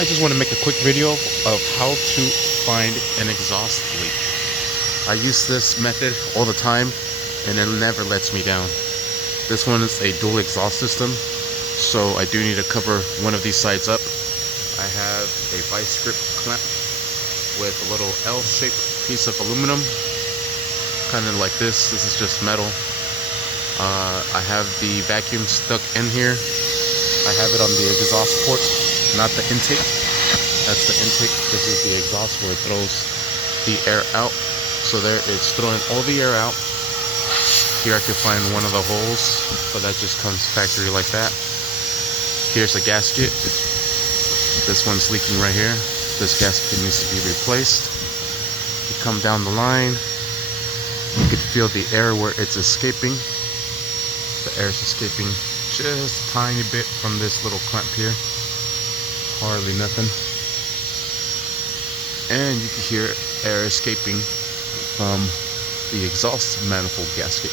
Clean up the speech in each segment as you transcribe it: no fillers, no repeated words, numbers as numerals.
I just want to make a quick video of how to find an exhaust leak. I use this method all the time and it never lets me down. This one is a dual exhaust system, so I do need to cover one of these sides up. I have a vice grip clamp with a little L-shaped piece of aluminum, kind of like this. This is just metal. I have the vacuum stuck in here. I have it on the exhaust port, not the intake. That's the intake. This is the exhaust where it throws the air out. So there it's throwing all the air out. Here I can find one of the holes, but that just comes factory like that. Here's a gasket. This one's leaking right here. This gasket needs to be replaced. You come down the line, you can feel the air where it's escaping. The air is escaping just a tiny bit from this little clamp here. Hardly nothing. And you can hear air escaping from the exhaust manifold gasket.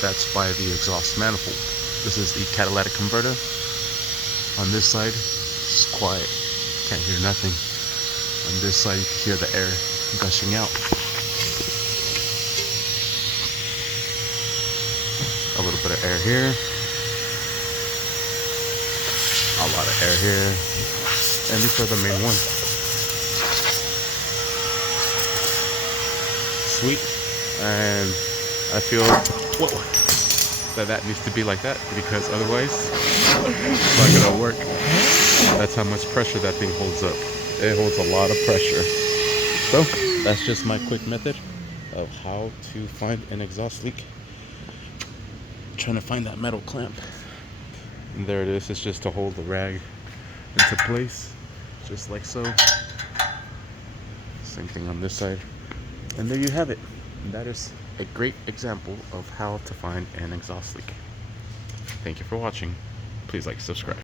That's by the exhaust manifold. This is the catalytic converter. On this side, it's quiet. Can't hear nothing. On this side, you can hear the air gushing out. A little bit of air here. A lot of air here. And these are the main ones. Sweet. And I feel that needs to be like that, because otherwise it's not gonna work. That's how much pressure that thing holds up. It holds a lot of pressure. So that's just my quick method of how to find an exhaust leak. Trying to find that metal clamp, and there it is. It's just to hold the rag into place, just like so. Same thing on this side, and there you have it. And that is a great example of how to find an exhaust leak. Thank you for watching. Please like, subscribe.